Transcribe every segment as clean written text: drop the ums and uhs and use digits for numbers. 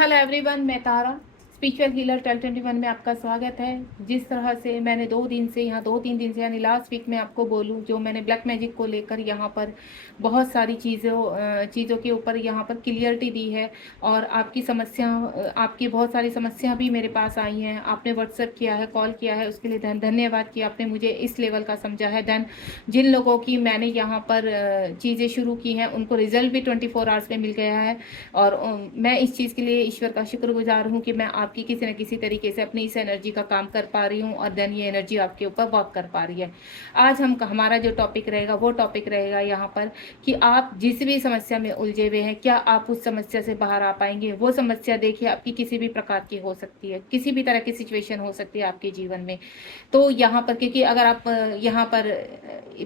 Hello everyone, मैं तारा spiritual healer 1221 में आपका स्वागत है। जिस तरह से मैंने 2 3 दिन से यानी लास्ट वीक में आपको बोलूं, जो मैंने ब्लैक मैजिक को लेकर यहाँ पर बहुत सारी चीज़ों के ऊपर यहाँ पर क्लियरिटी दी है। और आपकी बहुत सारी समस्या भी मेरे पास आई हैं। आपने व्हाट्सएप किया है, कॉल किया है, उसके लिए धन्यवाद कि आपने मुझे इस लेवल का समझा है। जिन लोगों की मैंने यहाँ पर चीज़ें शुरू की हैं, उनको रिजल्ट भी 24 आवर्स में मिल गया है। और मैं इस चीज़ के लिए ईश्वर का शुक्रगुजार हूँ कि मैं आपकी किसी न किसी तरीके से अपनी इस एनर्जी का काम कर पा रही हूँ और देन ये एनर्जी आपके ऊपर वर्क कर पा रही है। आज हमारा जो टॉपिक रहेगा वो टॉपिक रहेगा यहाँ पर कि आप जिस भी समस्या में उलझे हुए हैं, क्या आप उस समस्या से बाहर आ पाएंगे। वो समस्या देखिए आपकी किसी भी प्रकार की हो सकती है, किसी भी तरह की सिचुएशन हो सकती है आपके जीवन में। तो यहाँ पर क्योंकि अगर आप यहाँ पर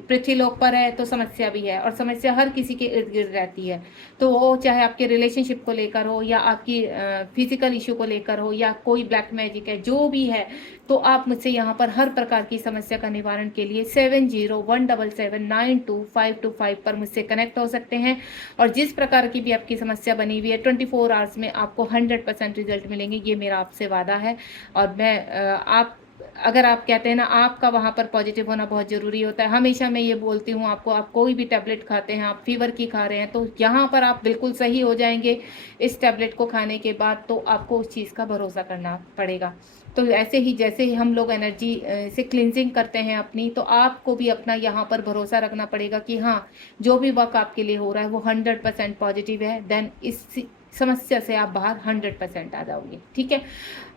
पृथ्वीलोक पर है तो समस्या भी है, और समस्या हर किसी के इर्द गिर्द रहती है। तो वो चाहे आपके रिलेशनशिप को लेकर हो, या आपकी फिजिकल इशू को लेकर हो, या कोई ब्लैक मैजिक है, जो भी है, तो आप मुझसे यहाँ पर हर प्रकार की समस्या का निवारण के लिए 7017792525 पर मुझसे कनेक्ट हो सकते हैं। और जिस प्रकार की भी आपकी समस्या बनी हुई है, 24 आवर्स में आपको 100% रिजल्ट मिलेंगे, ये मेरा आपसे वादा है। और मैं आप अगर आप कहते हैं ना, आपका वहाँ पर पॉजिटिव होना बहुत ज़रूरी होता है। हमेशा मैं ये बोलती हूँ आपको, आप कोई भी टैबलेट खाते हैं, आप फीवर की खा रहे हैं, तो यहाँ पर आप बिल्कुल सही हो जाएंगे इस टैबलेट को खाने के बाद। तो आपको उस चीज़ का भरोसा करना पड़ेगा। तो ऐसे ही जैसे ही हम लोग एनर्जी से क्लिनजिंग करते हैं अपनी, तो आपको भी अपना यहाँ पर भरोसा रखना पड़ेगा कि हाँ, जो भी वर्क आपके लिए हो रहा है वो 100% पॉजिटिव है। देन इस समस्या से आप बाहर 100% आ जाओगे। ठीक है,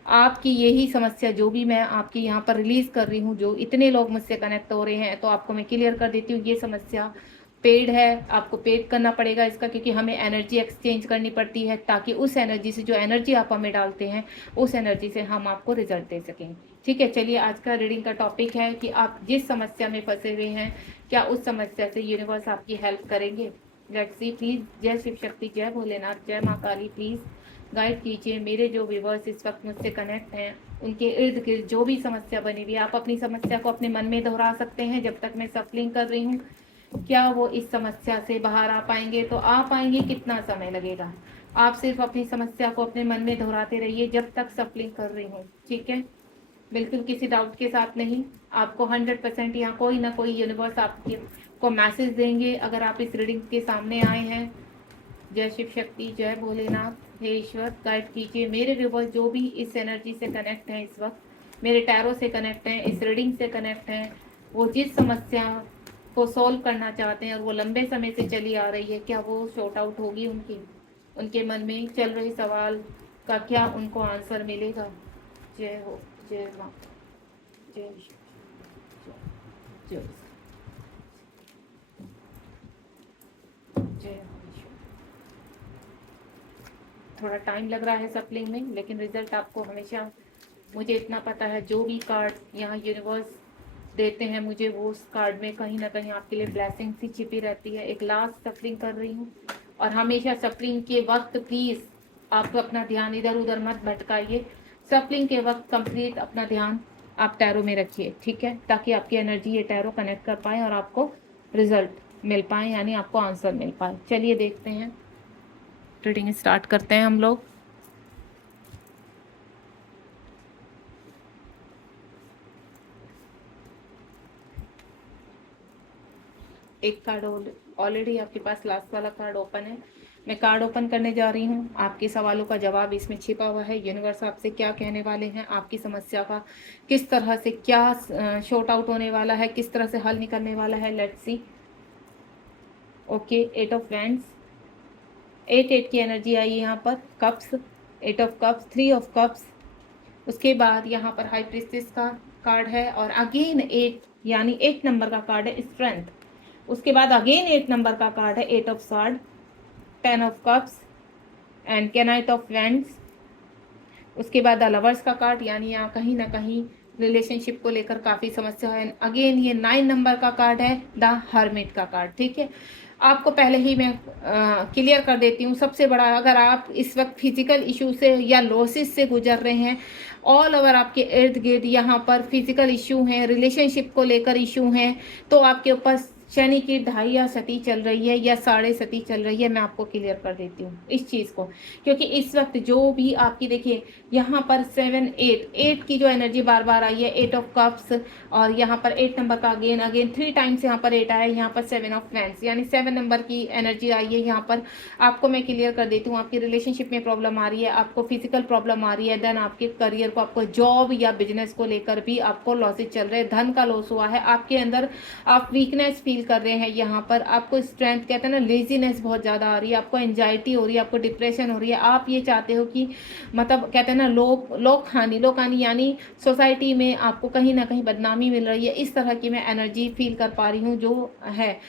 आपकी यही समस्या जो भी मैं आपकी यहाँ पर रिलीज़ कर रही हूँ, जो इतने लोग मुझसे कनेक्ट हो रहे हैं, तो आपको मैं क्लियर कर देती हूँ, ये समस्या पेड है। आपको पेड करना पड़ेगा इसका, क्योंकि हमें एनर्जी एक्सचेंज करनी पड़ती है, ताकि उस एनर्जी से, जो एनर्जी आप हमें डालते हैं, उस एनर्जी से हम आपको रिजल्ट दे सकें। ठीक है, चलिए आज का रीडिंग का टॉपिक है कि आप जिस समस्या में फंसे हुए हैं, क्या उस समस्या से यूनिवर्स आपकी हेल्प करेंगे। Let's see. प्लीज़, जय शिव शक्ति, जय भोलेनाथ, जय माँ काली, प्लीज़ गाइड कीजिए मेरे जो व्यूवर्स इस वक्त मुझसे कनेक्ट हैं, उनके इर्द गिर्द जो भी समस्या बनी हुई है। आप अपनी समस्या को अपने मन में दोहरा सकते हैं जब तक मैं सफलिंग कर रही हूँ। क्या वो इस समस्या से बाहर आ पाएंगे? तो आ पाएंगे। कितना समय लगेगा? आप सिर्फ अपनी समस्या को अपने मन में दोहराते रहिए जब तक सफलिंग कर रही हूँ। ठीक है, बिल्कुल किसी डाउट के साथ नहीं। आपको 100% यहाँ कोई ना कोई यूनिवर्स आपके को मैसेज देंगे अगर आप इस रीडिंग के सामने आए हैं। जय शिव शक्ति, जय भोलेनाथ, हे ईश्वर गाइड कीजिए मेरे व्यूवर्स जो भी इस एनर्जी से कनेक्ट हैं, इस वक्त मेरे टैरो से कनेक्ट हैं, इस रीडिंग से कनेक्ट हैं, वो जिस समस्या को सॉल्व करना चाहते हैं और वो लंबे समय से चली आ रही है, क्या वो शॉर्ट आउट होगी उनके मन में चल रहे सवाल का क्या उनको आंसर मिलेगा। जय हो, जय माँ, जय जय जय। थोड़ा टाइम लग रहा है सप्लिंग में, लेकिन रिजल्ट आपको हमेशा, मुझे इतना पता है, जो भी कार्ड यहाँ यूनिवर्स देते हैं मुझे, वो उस कार्ड में कहीं ना कहीं आपके लिए ब्लेसिंग सी छिपी रहती है। एक लास्ट सफरिंग कर रही हूँ, और हमेशा सफरिंग के वक्त प्लीज़ आप अपना ध्यान इधर उधर मत भटकाइए। सफरिंग के वक्त कंप्लीट अपना ध्यान आप टैरो में रखिए। ठीक है, ताकि आपकी एनर्जी ये टैरो कनेक्ट कर पाए और आपको रिजल्ट मिल पाए, यानी आपको आंसर मिल पाए। चलिए देखते हैं, रीडिंग स्टार्ट करते हैं हम लोग। एक कार्ड ऑलरेडी आपके पास लास्ट वाला कार्ड ओपन है। मैं कार्ड ओपन करने जा रही हूँ। आपके सवालों का जवाब इसमें छिपा हुआ है। यूनिवर्स आपसे क्या कहने वाले हैं, आपकी समस्या का किस तरह से क्या शॉर्ट आउट होने वाला है, किस तरह से हल निकलने वाला है। Let's see. Okay, 8 of wands, 8 की एनर्जी आई यहाँ पर। Cups, 8 of cups, 3 of cups. उसके बाद यहाँ पर हाई प्रीस्टेस का कार्ड है, और अगेन 8 यानी 8 नंबर का कार्ड है, स्ट्रेंथ। उसके बाद अगेन 8 नंबर का कार्ड है, 8 of sword, 10 of cups and night of wands. उसके बाद द लवर्स का कार्ड, यानी यहाँ कहीं ना कहीं रिलेशनशिप को लेकर काफ़ी समस्या है। अगेन ये 9 नंबर का कार्ड है, द हर्मिट का कार्ड। ठीक है, आपको पहले ही मैं क्लियर कर देती हूँ। सबसे बड़ा, अगर आप इस वक्त फिजिकल इशू से या लॉसेस से गुजर रहे हैं, ऑल ओवर आपके इर्द गिर्द यहाँ पर फिजिकल इशू हैं, रिलेशनशिप को लेकर इशू हैं, तो आपके ऊपर शनि की ढाई या सती चल रही है या साढ़े सती चल रही है, मैं आपको क्लियर कर देती हूँ इस चीज़ को। क्योंकि इस वक्त जो भी आपकी देखिए यहाँ पर 7 8 8 की जो एनर्जी बार बार आई है, 8 ऑफ कप्स, और यहाँ पर 8 नंबर का अगेन अगेन 3 टाइम्स यहाँ पर 8 आया, यहाँ पर 7 ऑफ वैंड्स यानी 7 नंबर की एनर्जी आई है यहाँ पर। आपको मैं क्लियर कर देती हूँ, आपकी रिलेशनशिप में प्रॉब्लम आ रही है, आपको फिजिकल प्रॉब्लम आ रही है, देन आपके करियर को, आपको जॉब या बिजनेस को लेकर भी आपको लॉसेज चल रहे हैं, धन का लॉस हुआ है, आपके अंदर आप वीकनेस फील कर रहे हैं, यहाँ पर आपको स्ट्रेंथ कहते हैं ना, लेजीनेस बहुत ज़्यादा आ रही है, आपको एंजाइटी हो रही है, आपको डिप्रेशन हो रही है। आप ये चाहते हो कि मतलब कहते हैं ना लोग खानी यानी सोसाइटी में आपको कहीं ना कहीं बदनामी मिल रही है, इस तरह की मैं एनर्जी फील कर पा रही हूँ जो है।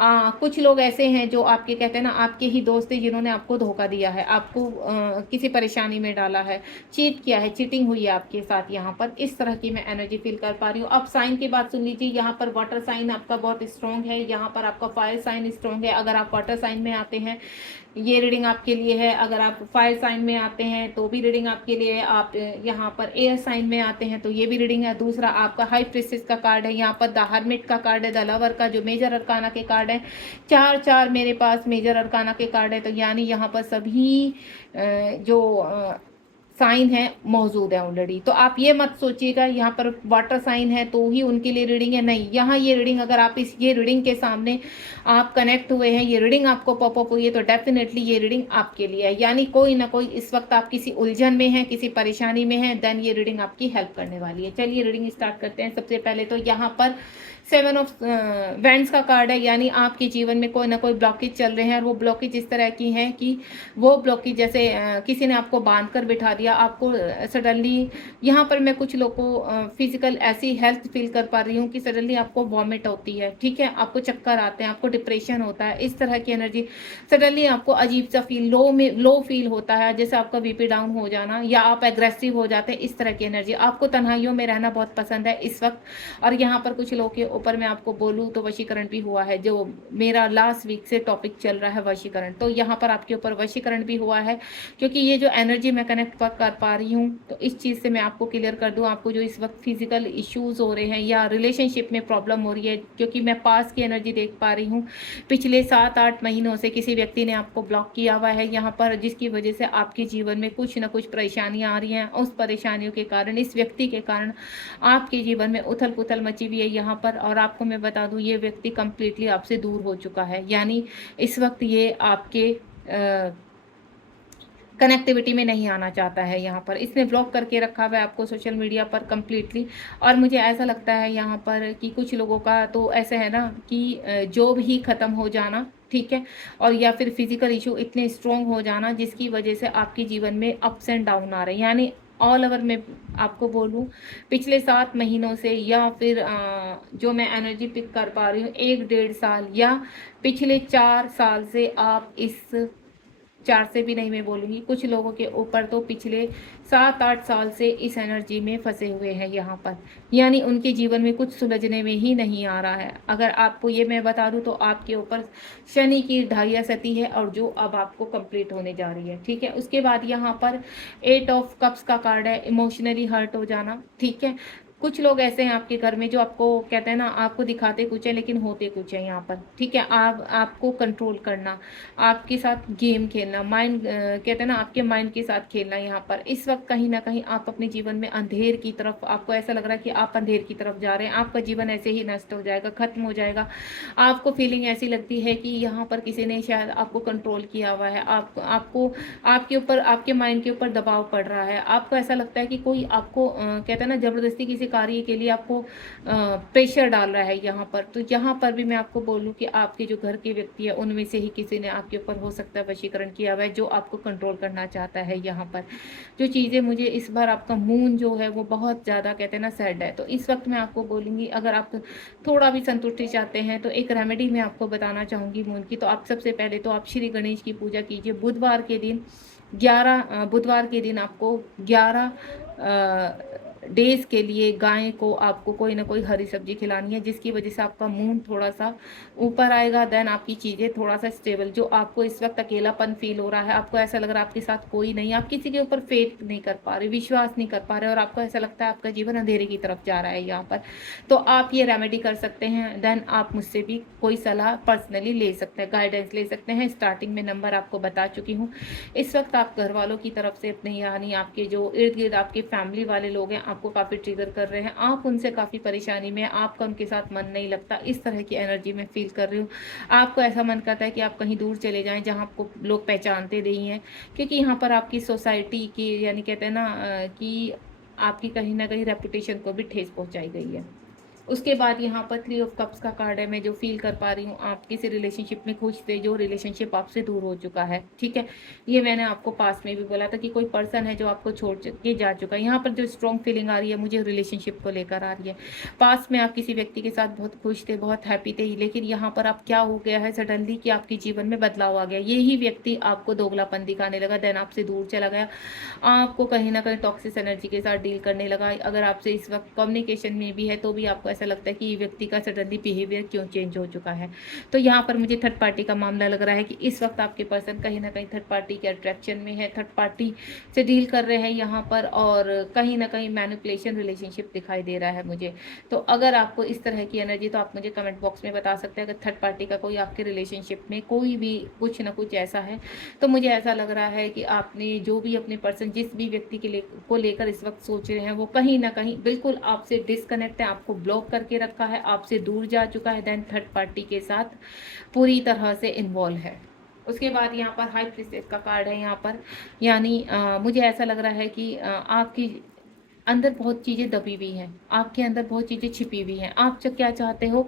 कुछ लोग ऐसे हैं जो आपके कहते हैं ना आपके ही दोस्त हैं, जिन्होंने आपको धोखा दिया है, आपको किसी परेशानी में डाला है, चीट किया है, चीटिंग हुई है आपके साथ, यहाँ पर इस तरह की मैं एनर्जी फील कर पा रही हूँ। अब साइन की बात सुन लीजिए, यहाँ पर वाटर साइन आपका बहुत स्ट्रॉन्ग है, यहाँ पर आपका फायर साइन स्ट्रॉन्ग है। अगर आप वाटर साइन में आते हैं ये रीडिंग आपके लिए है, अगर आप फायर साइन में आते हैं तो भी रीडिंग आपके लिए है, आप यहाँ पर एयर साइन में आते हैं तो ये भी रीडिंग है। दूसरा आपका हाई प्रिस्टेस का कार्ड है, यहाँ पर द हर्मिट का कार्ड है, द लवर का जो मेजर अरकाना के कार्ड है, 4 मेरे पास मेजर अरकाना के कार्ड है। तो यानी यहाँ पर सभी जो साइन है मौजूद है ऑलरेडी। तो आप ये मत सोचिएगा यहाँ पर वाटर साइन है तो ही उनके लिए रीडिंग है, नहीं। यहाँ ये रीडिंग अगर आप ये रीडिंग के सामने आप कनेक्ट हुए हैं, ये रीडिंग आपको पॉपअप हुई है, तो डेफिनेटली ये रीडिंग आपके लिए है। यानी कोई ना कोई इस वक्त आप किसी उलझन में हैं, किसी परेशानी में हैं, देन ये रीडिंग आपकी हेल्प करने वाली है। चलिए रीडिंग स्टार्ट करते हैं। सबसे पहले तो यहाँ पर 7 ऑफ वैंड्स का कार्ड है, यानी आपके जीवन में कोई ना कोई ब्लॉकेज चल रहे हैं, और वो ब्लॉकेज इस तरह की हैं कि वो ब्लॉकेज जैसे किसी ने आपको बांध कर बिठा दिया, आपको सडनली यहाँ पर मैं कुछ लोग को फिजिकल ऐसी हेल्थ फील कर पा रही हूँ कि सडनली आपको वॉमिट होती है, ठीक है, आपको चक्कर आते हैं, आपको डिप्रेशन होता है, इस तरह की एनर्जी। सडनली आपको अजीब सा फील लो फील होता है, जैसे आपका बीपी डाउन हो जाना, या आप एग्रेसिव हो जाते हैं, इस तरह की एनर्जी। आपको तन्हाइयों में रहना बहुत पसंद है इस वक्त। और यहाँ पर कुछ लोग के ऊपर मैं आपको बोलूँ तो वशीकरण भी हुआ है, जो मेरा लास्ट वीक से टॉपिक चल रहा है वशीकरण, तो यहाँ पर आपके ऊपर वशीकरण भी हुआ है। क्योंकि ये जो एनर्जी मैं कनेक्ट कर पा रही हूँ, तो इस चीज़ से मैं आपको क्लियर कर दूँ, आपको जो इस वक्त फिजिकल इश्यूज़ हो रहे हैं या रिलेशनशिप में प्रॉब्लम हो रही है, क्योंकि मैं पास की एनर्जी देख पा रही हूँ। पिछले 7-8 महीनों से किसी व्यक्ति ने आपको ब्लॉक किया हुआ है यहाँ पर, जिसकी वजह से आपके जीवन में कुछ ना कुछ परेशानियाँ आ रही हैं। उस परेशानियों के कारण, इस व्यक्ति के कारण आपके जीवन में उथल पुथल मची हुई है यहाँ पर। और आपको मैं बता दूँ ये व्यक्ति कम्प्लीटली आपसे दूर हो चुका है, यानी इस वक्त ये आपके कनेक्टिविटी में नहीं आना चाहता है। यहाँ पर इसने ब्लॉक करके रखा हुआ है आपको सोशल मीडिया पर कम्प्लीटली। और मुझे ऐसा लगता है यहाँ पर कि कुछ लोगों का तो ऐसा है ना कि जॉब ही ख़त्म हो जाना, ठीक है, और या फिर फिजिकल इशू इतने स्ट्रॉन्ग हो जाना जिसकी वजह से आपके जीवन में अप्स एंड डाउन आ रहे हैं। यानी ऑल ओवर में आपको बोलूँ पिछले 7 महीनों से, या फिर जो मैं एनर्जी पिक कर पा रही हूँ 1-1.5 साल, या पिछले 4 साल से आप इस 4 से भी नहीं मैं बोलूँगी, कुछ लोगों के ऊपर तो पिछले 7-8 साल से इस एनर्जी में फंसे हुए हैं यहाँ पर। यानी उनके जीवन में कुछ सुलझने में ही नहीं आ रहा है। अगर आपको ये मैं बता दूँ तो आपके ऊपर शनि की ढाइया सती है, और जो अब आपको कंप्लीट होने जा रही है, ठीक है। उसके बाद यहाँ पर 8 ऑफ कप्स का कार्ड है, इमोशनली हर्ट हो जाना, ठीक है। कुछ लोग ऐसे हैं आपके घर में जो आपको कहते हैं ना, आपको दिखाते कुछ है लेकिन होते कुछ है यहाँ पर, ठीक है। आपको कंट्रोल करना, आपके साथ गेम खेलना, माइंड कहते हैं ना आपके माइंड के साथ खेलना यहाँ पर। इस वक्त कहीं ना कहीं आप अपने जीवन में अंधेर की तरफ, आपको ऐसा लग रहा है कि आप अंधेर की तरफ जा रहे हैं, आपका जीवन ऐसे ही नष्ट हो जाएगा, खत्म हो जाएगा। आपको फीलिंग ऐसी लगती है कि यहाँ पर किसी ने शायद आपको कंट्रोल किया हुआ है, आपको आपके ऊपर, आपके माइंड के ऊपर दबाव पड़ रहा है। आपको ऐसा लगता है कि कोई आपको कहते हैं ना ज़बरदस्ती किसी कार्य के लिए आपको प्रेशर डाल रहा है यहाँ पर। तो यहाँ पर भी मैं आपको बोलूँ कि आपके जो घर के व्यक्ति है उनमें से ही किसी ने आपके ऊपर हो सकता है वशीकरण किया हुआ है, जो आपको कंट्रोल करना चाहता है यहाँ पर। जो चीज़ें मुझे इस बार आपका मून जो है वो बहुत ज़्यादा कहते हैं ना सैड है। तो इस वक्त मैं आपको बोलूँगी अगर आप थोड़ा भी संतुष्टि चाहते हैं तो एक रेमेडी मैं आपको बताना चाहूँगी मून की। तो आप सबसे पहले तो आप श्री गणेश की पूजा कीजिए। बुधवार के दिन आपको 11 डेज के लिए गाय को आपको कोई ना कोई हरी सब्जी खिलानी है, जिसकी वजह से आपका मूड थोड़ा सा ऊपर आएगा। देन आपकी चीज़ें थोड़ा सा स्टेबल, जो आपको इस वक्त अकेलापन फील हो रहा है, आपको ऐसा लग रहा है आपके साथ कोई नहीं, आप किसी के ऊपर फेथ नहीं कर पा रहे, विश्वास नहीं कर पा रहे, और आपको ऐसा लगता है आपका जीवन अंधेरे की तरफ जा रहा है यहाँ पर, तो आप ये रेमेडी कर सकते हैं। देन आप मुझसे भी कोई सलाह पर्सनली ले सकते हैं, गाइडेंस ले सकते हैं। स्टार्टिंग में नंबर आपको बता चुकी हूँ। इस वक्त आप घर वालों की तरफ से अपने, यानी आपके जो इर्द गिर्द आपके फैमिली वाले लोग हैं, आपको काफ़ी ट्रिगर कर रहे हैं, आप उनसे काफ़ी परेशानी में, आपका उनके साथ मन नहीं लगता, इस तरह की एनर्जी में फील कर रही हूँ। आपको ऐसा मन करता है कि आप कहीं दूर चले जाएं जहाँ आपको लोग पहचानते नहीं हैं, क्योंकि यहाँ पर आपकी सोसाइटी की, यानी कहते हैं ना कि आपकी कहीं ना कहीं रेपुटेशन को भी ठेस पहुँचाई गई है। उसके बाद यहाँ पर 3 ऑफ कप्स का कार्ड है। मैं जो फील कर पा रही हूँ, आप किसी रिलेशनशिप में खुश थे, जो रिलेशनशिप आपसे दूर हो चुका है, ठीक है। ये मैंने आपको पास में भी बोला था कि कोई पर्सन है जो आपको छोड़ के जा चुका है। यहाँ पर जो स्ट्रॉन्ग फीलिंग आ रही है मुझे रिलेशनशिप को लेकर आ रही है। पास में आप किसी व्यक्ति के साथ बहुत खुश थे, बहुत हैप्पी थे, लेकिन यहाँ पर आप क्या हो गया है सडनली कि आपके जीवन में बदलाव आ गया। यही व्यक्ति आपको दोगलापन दिखाने लगा, देन आपसे दूर चला गया, आपको कहीं ना कहीं टॉक्सिक एनर्जी के साथ डील करने लगा। अगर आपसे इस वक्त कम्युनिकेशन में भी है तो भी आपको ऐसा लगता है कि ये व्यक्ति का सडनली बिहेवियर क्यों चेंज हो चुका है। तो यहाँ पर मुझे थर्ड पार्टी का मामला लग रहा है कि इस वक्त आपके पर्सन कहीं ना कहीं थर्ड पार्टी के अट्रैक्शन में है, थर्ड पार्टी से डील कर रहे हैं यहाँ पर, और कहीं ना कहीं मैनिपुलेशन रिलेशनशिप दिखाई दे रहा है मुझे। तो अगर आपको इस तरह की एनर्जी, तो आप मुझे कमेंट बॉक्स में बता सकते हैं। अगर थर्ड पार्टी का कोई आपके रिलेशनशिप में कोई भी कुछ ना कुछ ऐसा है, तो मुझे ऐसा लग रहा है कि आपने जो भी अपने पर्सन, जिस भी व्यक्ति के को लेकर इस वक्त सोच रहे हैं, वो कहीं ना कहीं बिल्कुल आपसे डिस्कनेक्ट है, आपको ब्लॉक करके रखा है, आपसे दूर जा चुका है, देन थर्ड पार्टी के साथ पूरी तरह से इन्वॉल्व है। उसके बाद यहाँ पर हाई प्रीस्टेस का कार्ड है यहाँ पर, यानी मुझे ऐसा लग रहा है कि आपकी अंदर बहुत चीज़ें दबी हुई हैं, आपके अंदर बहुत चीज़ें छिपी हुई हैं। आप जो क्या चाहते हो,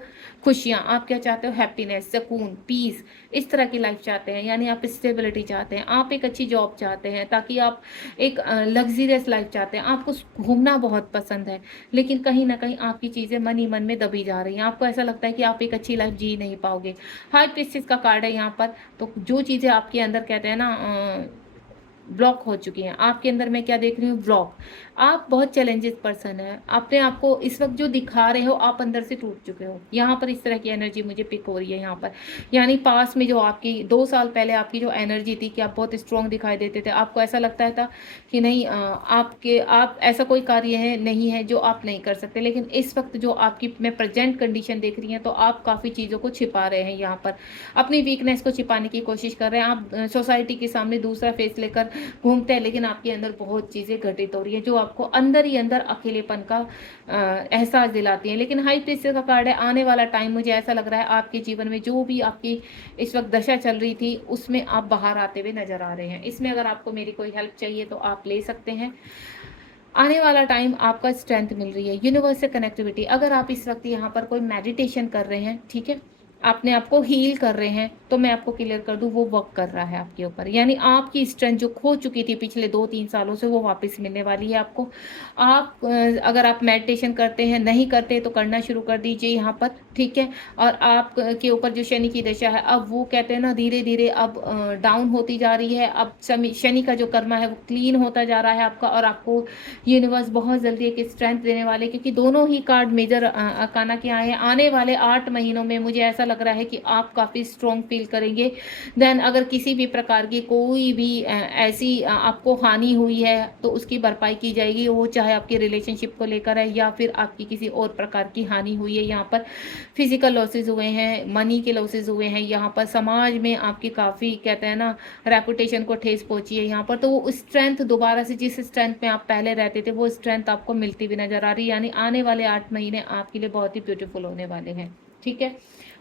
खुशियाँ, आप क्या चाहते हो, हैप्पीनेस, सुकून, पीस, इस तरह की लाइफ चाहते हैं, यानी आप स्टेबिलिटी चाहते हैं, आप एक अच्छी जॉब चाहते हैं, ताकि आप एक लग्जरियस लाइफ चाहते हैं, आपको घूमना बहुत पसंद है, लेकिन कहीं ना कहीं आपकी चीज़ें मन ही मन में दबी जा रही हैं। आपको ऐसा लगता है कि आप एक अच्छी लाइफ जी नहीं पाओगे। हाई प्रीस्टेस का कार्ड है यहाँ पर। तो जो चीज़ें आपके अंदर कहते हैं ना ब्लॉक हो चुकी हैं, आपके अंदर मैं क्या देख रही हूँ, ब्लॉक। आप बहुत चैलेंजेस पर्सन है, अपने आप को इस वक्त जो दिखा रहे हो, आप अंदर से टूट चुके हो। यहाँ पर इस तरह की एनर्जी मुझे पिक हो रही है यहाँ पर, यानी पास में जो आपकी 2 साल पहले आपकी जो एनर्जी थी कि आप बहुत स्ट्रॉन्ग दिखाई देते थे, आपको ऐसा लगता था कि नहीं, आप ऐसा कोई कार्य है नहीं है जो आप नहीं कर सकते, लेकिन इस वक्त जो आपकी मैं प्रेजेंट कंडीशन देख रही है, तो आप काफ़ी चीज़ों को छिपा रहे हैं यहाँ पर, अपनी वीकनेस को छिपाने की कोशिश कर रहे हैं। आप सोसाइटी के सामने दूसरा फेस लेकर घूमते हैं, लेकिन आपके अंदर बहुत चीज़ें घटित हो रही है जो आपको अंदर ही अंदर अकेलेपन का एहसास दिलाती हैं। लेकिन हाई प्रीस्टेस का कार्ड है, आने वाला टाइम मुझे ऐसा लग रहा है आपके जीवन में जो भी आपकी इस वक्त दशा चल रही थी, उसमें आप बाहर आते हुए नजर आ रहे हैं। इसमें अगर आपको मेरी कोई हेल्प चाहिए तो आप ले सकते हैं। आने वाला टाइम आपका स्ट्रेंथ मिल रही है, यूनिवर्स से कनेक्टिविटी। अगर आप इस वक्त यहाँ पर कोई मेडिटेशन कर रहे हैं, ठीक है, अपने आप को हील कर रहे हैं, तो मैं आपको क्लियर कर दूं वो वर्क कर रहा है आपके ऊपर, यानी आपकी स्ट्रेंथ जो खो चुकी थी पिछले 2-3 सालों से, वो वापस मिलने वाली है आपको। आप अगर आप मेडिटेशन करते हैं, नहीं करते तो करना शुरू कर दीजिए यहाँ पर, ठीक है। और आप के ऊपर जो शनि की दशा है, अब वो कहते हैं ना धीरे धीरे अब डाउन होती जा रही है। अब शनि का जो कर्मा है वो क्लीन होता जा रहा है आपका, और आपको यूनिवर्स बहुत जल्दी एक स्ट्रेंथ देने वाले, क्योंकि दोनों ही कार्ड मेजर अकाना के आए हैं। आने वाले 8 महीनों में मुझे ऐसा लग रहा है कि आप काफ़ी स्ट्रॉन्ग फील करेंगे। देन अगर किसी भी प्रकार की कोई भी ऐसी आपको हानि हुई है तो उसकी भरपाई की जाएगी, वो चाहे आपके रिलेशनशिप को लेकर है या फिर आपकी किसी और प्रकार की हानि हुई है। यहाँ पर फिजिकल लॉसेज हुए हैं, मनी के लॉसेज हुए हैं, यहाँ पर समाज में आपकी काफ़ी कहते हैं ना रेपुटेशन को ठेस पहुंची है यहाँ पर। तो वो स्ट्रेंथ दोबारा से, जिस स्ट्रेंथ में आप पहले रहते थे, वो स्ट्रेंथ आपको मिलती भी नजर आ रही है। यानी आने वाले 8 महीने आपके लिए बहुत ही ब्यूटीफुल होने वाले हैं, ठीक है।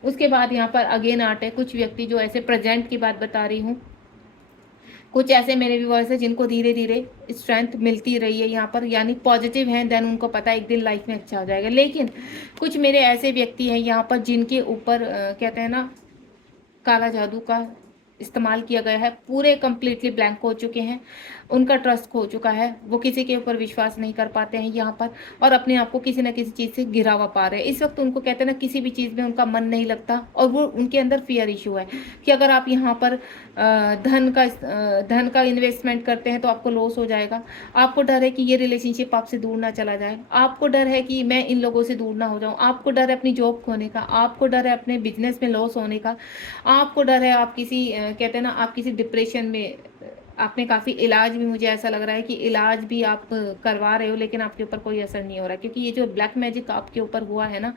उसके बाद यहाँ पर अगेन आर्ट है। कुछ व्यक्ति जो ऐसे प्रेजेंट की बात बता रही हूँ, कुछ ऐसे मेरे व्यूअर्स हैं जिनको धीरे धीरे स्ट्रेंथ मिलती रही है यहाँ पर, यानी पॉजिटिव हैं, देन उनको पता है एक दिन लाइफ में अच्छा हो जाएगा। लेकिन कुछ मेरे ऐसे व्यक्ति हैं यहाँ पर जिनके ऊपर कहते हैं ना काला जादू का इस्तेमाल किया गया है पूरे कंप्लीटली ब्लैंक हो चुके हैं, उनका ट्रस्ट खो चुका है, वो किसी के ऊपर विश्वास नहीं कर पाते हैं यहाँ पर, और अपने आप को किसी न किसी चीज़ से घिरा हुआ पा रहे हैं। इस वक्त उनको कहते हैं ना, किसी भी चीज़ में उनका मन नहीं लगता, और वो उनके अंदर फियर इशू है कि अगर आप यहाँ पर धन का इन्वेस्टमेंट करते हैं तो आपको लॉस हो जाएगा। आपको डर है कि ये रिलेशनशिप आपसे दूर ना चला जाए, आपको डर है कि मैं इन लोगों से दूर ना हो जाऊं, आपको डर है अपनी जॉब खोने का, आपको डर है अपने बिजनेस में लॉस होने का, आपको डर है आप किसी कहते हैं ना, आप किसी डिप्रेशन में, आपने काफ़ी इलाज भी, मुझे ऐसा लग रहा है कि इलाज भी आप करवा रहे हो लेकिन आपके ऊपर कोई असर नहीं हो रहा है, क्योंकि ये जो ब्लैक मैजिक आपके ऊपर हुआ है ना,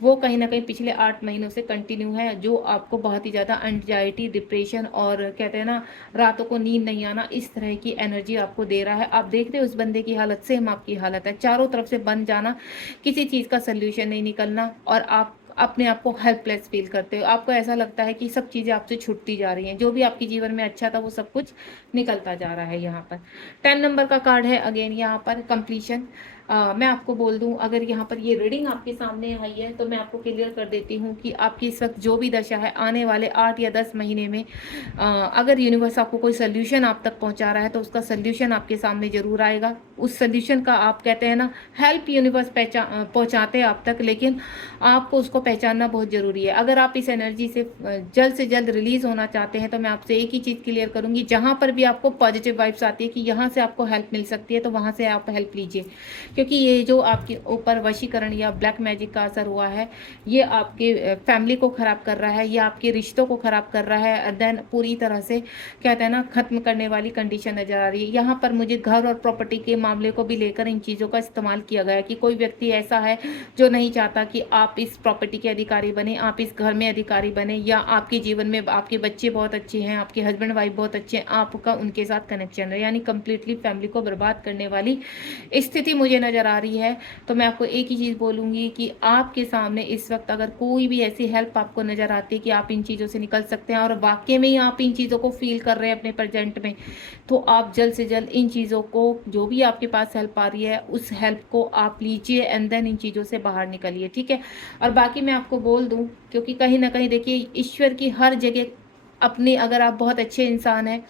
वो कहीं ना कहीं पिछले 8 महीनों से कंटिन्यू है, जो आपको बहुत ही ज़्यादा एंजाइटी, डिप्रेशन और कहते हैं ना रातों को नींद नहीं आना, इस तरह की एनर्जी आपको दे रहा है। आप देख रहे हो उस बंदे की हालत, सेम आपकी हालत है, चारों तरफ से बन जाना, किसी चीज़ का सोल्यूशन नहीं निकलना, और आप अपने आप को हेल्पलेस फील करते हो। आपको ऐसा लगता है कि सब चीज़ें आपसे छूटती जा रही हैं, जो भी आपके जीवन में अच्छा था वो सब कुछ निकलता जा रहा है। यहाँ पर 10 नंबर का कार्ड है अगेन, यहाँ पर कंप्लीशन। मैं आपको बोल दूं, अगर यहाँ पर ये रीडिंग आपके सामने आई है तो मैं आपको क्लियर कर देती हूँ कि आपकी इस वक्त जो भी दशा है, आने वाले 8 या 10 महीने में अगर यूनिवर्स आपको कोई सोल्यूशन आप तक पहुँचा रहा है तो उसका सोल्यूशन आपके सामने ज़रूर आएगा। उस सोल्यूशन का, आप कहते हैं ना, हेल्प यूनिवर्स पहुँचाते हैं आप तक, लेकिन आपको उसको पहचानना बहुत ज़रूरी है। अगर आप इस एनर्जी से जल्द रिलीज़ होना चाहते हैं तो मैं आपसे एक ही चीज़ क्लियर करूँगी, जहाँ पर भी आपको पॉजिटिव वाइब्स आती है कि यहाँ से आपको हेल्प मिल सकती है तो वहाँ से आप हेल्प लीजिए, क्योंकि ये जो आपके ऊपर वशीकरण या ब्लैक मैजिक का असर हुआ है, ये आपके फैमिली को ख़राब कर रहा है, ये आपके रिश्तों को ख़राब कर रहा है, देन पूरी तरह से कहते हैं ना ख़त्म करने वाली कंडीशन नज़र आ रही है। यहाँ पर मुझे घर और प्रॉपर्टी के मामले को भी लेकर इन चीज़ों का इस्तेमाल किया गया है कि कोई व्यक्ति ऐसा है जो नहीं चाहता कि आप इस प्रॉपर्टी के अधिकारी बने, आप इस घर में अधिकारी बने, या आपके जीवन में आपके बच्चे बहुत अच्छे हैं, आपके हस्बैंड वाइफ बहुत अच्छे हैं, आपका उनके साथ कनेक्शन है, यानी कंप्लीटली फैमिली को बर्बाद करने वाली स्थिति मुझे नज़र आ रही है। तो मैं आपको एक ही चीज़ बोलूँगी कि आपके सामने इस वक्त अगर कोई भी ऐसी हेल्प आपको नज़र आती है कि आप इन चीज़ों से निकल सकते हैं और वाकई में ही आप इन चीज़ों को फील कर रहे हैं अपने प्रेजेंट में, तो आप जल्द से जल्द इन चीज़ों को, जो भी आपके पास हेल्प आ रही है उस हेल्प को आप लीजिए एंड देन इन चीज़ों से बाहर निकलिए, ठीक है। और बाकी मैं आपको बोल दूं, क्योंकि कहीं ना कहीं देखिए ईश्वर की हर जगह अपनी, अगर आप बहुत अच्छे इंसान हैं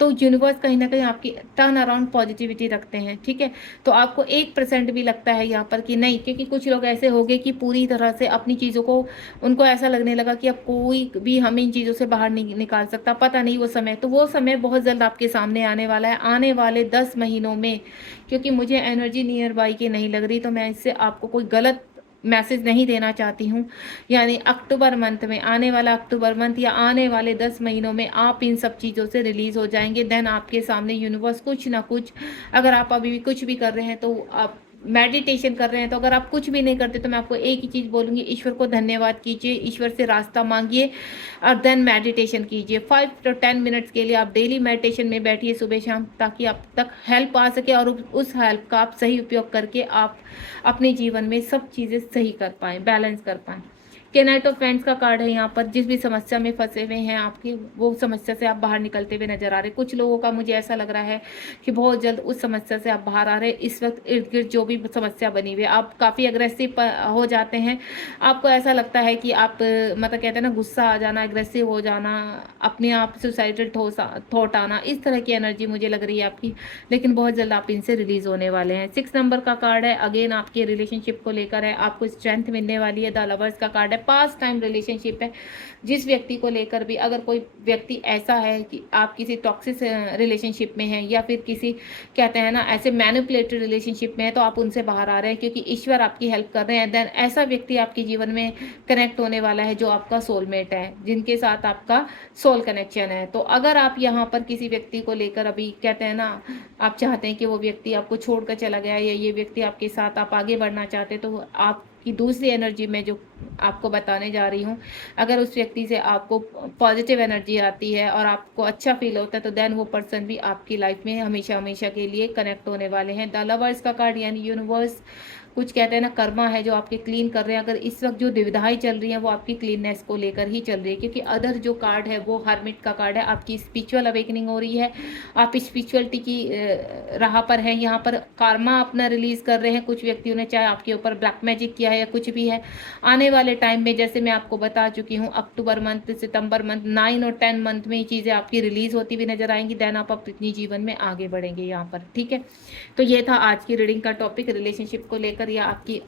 तो यूनिवर्स कहीं ना कहीं आपकी टर्न अराउंड पॉजिटिविटी रखते हैं, ठीक है। तो आपको 1% भी लगता है यहाँ पर कि नहीं, क्योंकि कुछ लोग ऐसे हो गए कि पूरी तरह से अपनी चीज़ों को, उनको ऐसा लगने लगा कि अब कोई भी हमें इन चीज़ों से बाहर नहीं निकाल सकता, पता नहीं वो समय, तो वो समय बहुत जल्द आपके सामने आने वाला है, आने वाले 10 महीनों में। क्योंकि मुझे एनर्जी नियर बाई की नहीं लग रही, तो मैं इससे आपको कोई गलत मैसेज नहीं देना चाहती हूँ। यानी अक्टूबर मंथ में, आने वाला अक्टूबर मंथ या आने वाले 10 महीनों में आप इन सब चीज़ों से रिलीज़ हो जाएंगे। देन आपके सामने यूनिवर्स कुछ ना कुछ, अगर आप अभी भी कुछ भी कर रहे हैं तो आप मेडिटेशन कर रहे हैं, तो अगर आप कुछ भी नहीं करते तो मैं आपको एक ही चीज़ बोलूँगी, ईश्वर को धन्यवाद कीजिए, ईश्वर से रास्ता मांगिए और देन मेडिटेशन कीजिए। 5 to 10 मिनट्स के लिए आप डेली मेडिटेशन में बैठिए सुबह शाम, ताकि आप तक हेल्प आ सके और उस हेल्प का आप सही उपयोग करके आप अपने जीवन में सब चीज़ें सही कर पाएँ, बैलेंस कर पाएँ। नाइट ऑफ फ्रेंड्स का कार्ड है यहाँ पर, जिस भी समस्या में फंसे हुए हैं आपकी, वो समस्या से आप बाहर निकलते हुए नजर आ रहे हैं। कुछ लोगों का मुझे ऐसा लग रहा है कि बहुत जल्द उस समस्या से आप बाहर आ रहे हैं। इस वक्त इर्द गिर्द जो भी समस्या बनी हुई है, आप काफ़ी अग्रेसिव हो जाते हैं, आपको ऐसा लगता है कि आप मतलब कहते हैं ना, गुस्सा आ जाना, अग्रेसिव हो जाना, अपने आप सुसाइडल थॉट आना, इस तरह की एनर्जी मुझे लग रही है आपकी, लेकिन बहुत जल्द आप इनसे रिलीज होने वाले हैं। 6 नंबर का कार्ड है, अगेन आपके रिलेशनशिप को लेकर है, आपको स्ट्रेंथ मिलने वाली है। द लवर्स का कार्ड है, पास्ट टाइम रिलेशनशिप है, जिस व्यक्ति को लेकर भी, अगर कोई व्यक्ति ऐसा है कि आप किसी टॉक्सिक रिलेशनशिप में हैं या फिर किसी कहते हैं ना ऐसे मैनिपुलेटेड रिलेशनशिप में है, तो आप उनसे बाहर आ रहे हैं क्योंकि ईश्वर आपकी हेल्प कर रहे हैं। देन ऐसा व्यक्ति आपके जीवन में कनेक्ट होने वाला है जो आपका सोलमेट है, जिनके साथ आपका सोल कनेक्शन है। तो अगर आप यहाँ पर किसी व्यक्ति को लेकर अभी कहते हैं ना, आप चाहते हैं कि वो व्यक्ति आपको छोड़कर चला गया या ये व्यक्ति आपके साथ आप आगे बढ़ना चाहते, तो आपकी दूसरी एनर्जी में जो आपको बताने जा रही हूँ, अगर उस व्यक्ति से आपको पॉजिटिव एनर्जी आती है और आपको अच्छा फील होता है, तो देन वो पर्सन भी आपकी लाइफ में हमेशा हमेशा के लिए कनेक्ट होने वाले हैं। द लवर्स का कार्ड यानी यूनिवर्स कुछ कहते हैं ना, कर्मा है जो आपके क्लीन कर रहे हैं। अगर इस वक्त जो दुविधाएं चल रही हैं वो आपकी क्लीननेस को लेकर ही चल रही है, क्योंकि अदर जो कार्ड है वो हर्मिट का कार्ड है, आपकी स्पिरिचुअल अवेकनिंग हो रही है, आप स्पिरिचुअलिटी की राह पर हैं। यहाँ पर कर्मा अपना रिलीज कर रहे हैं कुछ व्यक्तियों ने, चाहे आपके ऊपर ब्लैक मैजिक किया है या कुछ भी है। आने वाले वाले टाइम में जैसे मैं आपको बता चुकी हूँ, अक्टूबर मंथ, सितंबर मंथ, 9 और 10 मंथ में ये चीज़ें आपकी रिलीज होती हुई नजर आएंगी। देन आप अपनी जीवन में आगे बढ़ेंगे यहाँ पर, ठीक है। तो ये था आज की रीडिंग का टॉपिक, रिलेशनशिप को लेकर या आपकी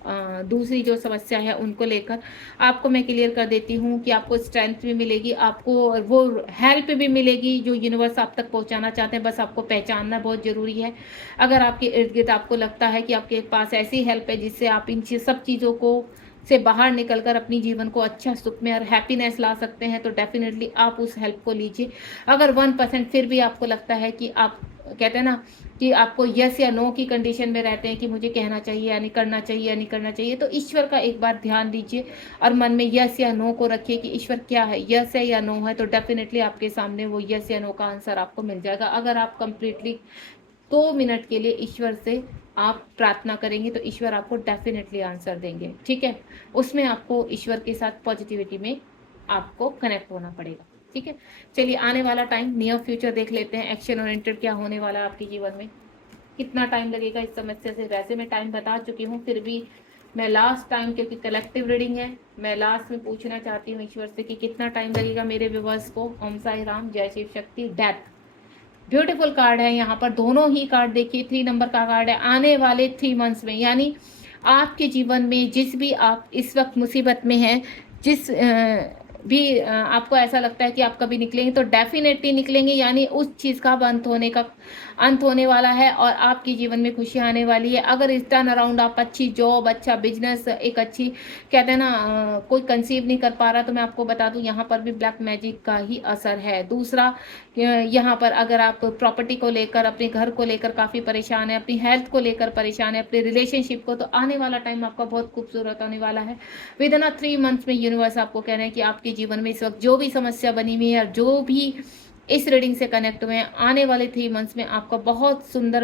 दूसरी जो समस्या है उनको लेकर। आपको मैं क्लियर कर देती हूँ कि आपको स्ट्रेंथ भी मिलेगी, आपको वो हेल्प भी मिलेगी जो यूनिवर्स आप तक पहुँचाना चाहते हैं। बस आपको पहचानना बहुत ज़रूरी है। अगर आपके इर्द गिर्द आपको लगता है कि आपके पास ऐसी हेल्प है जिससे आप इन सब चीज़ों को से बाहर निकलकर अपनी जीवन को अच्छा, सुख में और हैप्पीनेस ला सकते हैं, तो डेफिनेटली आप उस हेल्प को लीजिए। अगर 1% फिर भी आपको लगता है कि आप कहते हैं ना कि आपको यस या नो की कंडीशन में रहते हैं कि मुझे कहना चाहिए या नहीं करना चाहिए या नहीं करना चाहिए, तो ईश्वर का एक बार ध्यान दीजिए और मन में यस या नो को रखिए कि ईश्वर क्या है, यस है या नो है, तो डेफिनेटली आपके सामने वो यस या नो का आंसर आपको मिल जाएगा। अगर आप कंप्लीटली 2 मिनट के लिए ईश्वर से आप प्रार्थना करेंगे तो ईश्वर आपको डेफिनेटली आंसर देंगे, ठीक है। उसमें आपको ईश्वर के साथ पॉजिटिविटी में आपको कनेक्ट होना पड़ेगा, ठीक है। चलिए आने वाला टाइम, नियर फ्यूचर देख लेते हैं, एक्शन ओरिएंटेड क्या होने वाला है आपके जीवन में, कितना टाइम लगेगा इस समस्या से। वैसे मैं टाइम बता चुकी हूँ, फिर भी मैं लास्ट टाइम, क्योंकि कलेक्टिव रीडिंग है, मैं लास्ट में पूछना चाहती हूँ ईश्वर से कि कितना टाइम लगेगा मेरे व्यूअर्स को। ओम साई राम, जय Shiv Shakti. Death beautiful card है यहाँ पर, दोनों ही कार्ड देखिए, 3 नंबर का कार्ड है। आने वाले 3 मंथ्स में, यानी आपके जीवन में जिस भी आप इस वक्त मुसीबत में हैं, जिस भी आपको ऐसा लगता है कि आप कभी निकलेंगे, तो डेफिनेटली निकलेंगे। यानी उस चीज़ का अब अंत होने वाला है और आपके जीवन में खुशी आने वाली है। अगर इस टर्न अराउंड आप अच्छी जॉब, अच्छा बिजनेस, एक अच्छी कहते हैं ना कोई कंसीव नहीं कर पा रहा, तो मैं आपको बता दूं यहाँ पर भी ब्लैक मैजिक का ही असर है। दूसरा, यहाँ पर अगर आप प्रॉपर्टी को लेकर, अपने घर को लेकर काफ़ी परेशान है, अपनी हेल्थ को लेकर परेशान है, अपने रिलेशनशिप को, तो आने वाला टाइम आपका बहुत खूबसूरत होने वाला है। विद इन 3 मंथ्स में यूनिवर्स आपको कह रहे हैं कि आपके जीवन में इस वक्त जो भी समस्या बनी हुई है और जो भी इस रीडिंग से कनेक्ट हुए हैं, आने वाले 3 मंथ्स में आपका बहुत सुंदर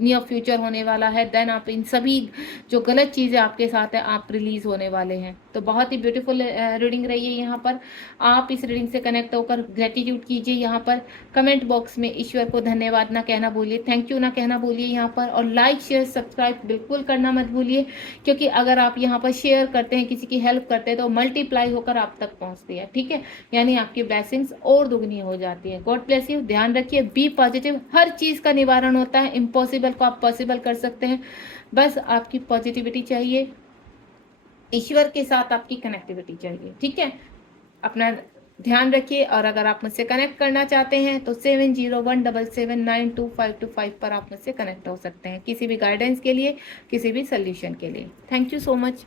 नियर फ्यूचर होने वाला है। देन आप इन सभी जो गलत चीज़ें आपके साथ है, आप रिलीज होने वाले हैं। तो बहुत ही ब्यूटीफुल रीडिंग रही है यहाँ पर। आप इस रीडिंग से कनेक्ट होकर ग्रेटिट्यूड कीजिए यहाँ पर, कमेंट बॉक्स में ईश्वर को धन्यवाद ना कहना भूलिए, थैंक यू ना कहना भूलिए यहाँ पर, और लाइक शेयर सब्सक्राइब बिल्कुल करना मत भूलिए, क्योंकि अगर आप यहाँ पर शेयर करते हैं, किसी की हेल्प करते हैं, तो मल्टीप्लाई होकर आप तक पहुँचती है, ठीक है। यानी आपकी ब्लेसिंग्स और दुगनी हो जाती है। गॉड ब्लेस यू, ध्यान रखिए, बी पॉजिटिव। हर चीज़ का निवारण होता है, इम्पॉसिबल को आप पॉसिबल कर सकते हैं। बस आपकी पॉजिटिविटी चाहिए, ईश्वर के साथ आपकी कनेक्टिविटी चाहिए, ठीक है। अपना ध्यान रखिए, और अगर आप मुझसे कनेक्ट करना चाहते हैं तो 7017792525 पर आप मुझसे कनेक्ट हो सकते हैं किसी भी गाइडेंस के लिए, किसी भी सोल्यूशन के लिए। Thank you so much.